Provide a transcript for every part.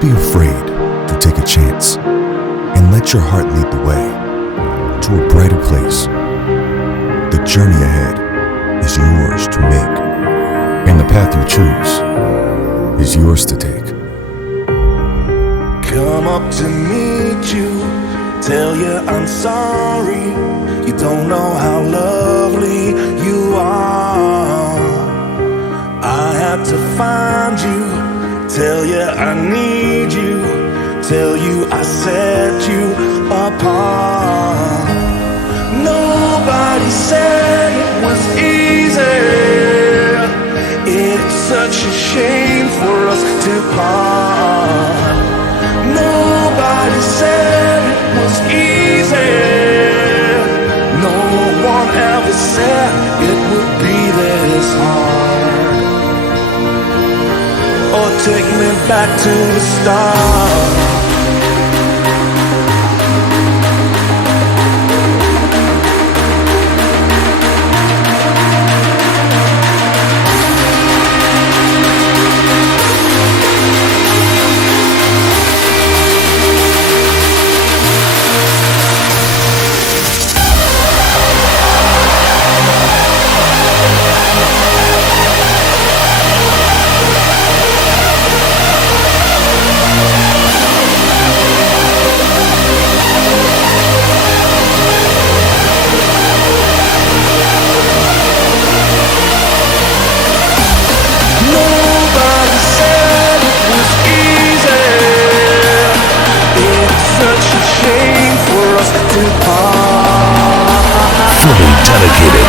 Don't be afraid to take a chance and let your heart lead the way to a brighter place. The journey ahead is yours to make, and the path you choose is yours to take. Come up to meet you, tell you I'm sorry. You don't know how lovely you are. I had to find you, tell you I need you, tell you I set you apart. Nobody said it was easy. It's such a shame for us to part. Nobody said it was easy. No one ever said it would be this hard. Or take me back to the start. Fully dedicated.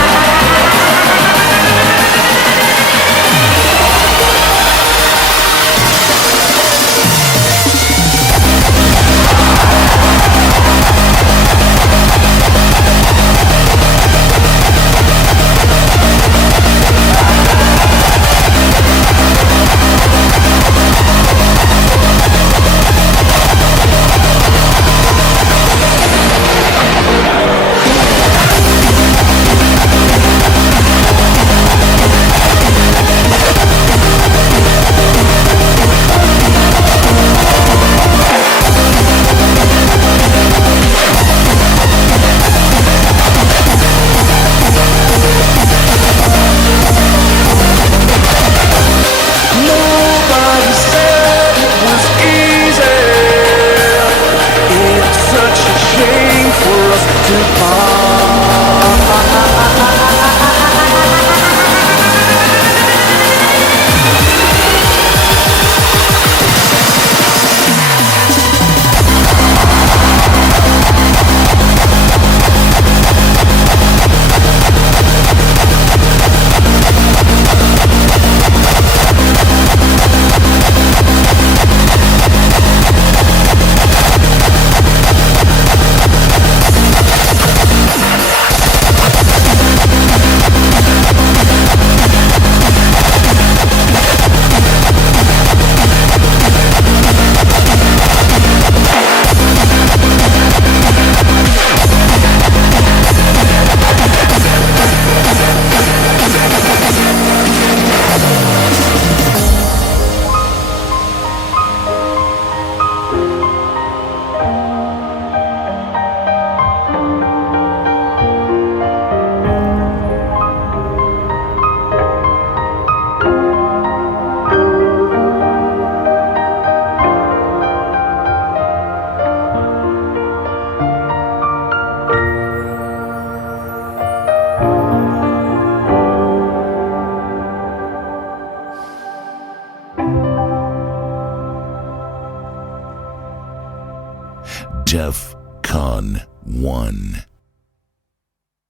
DEF CON 1.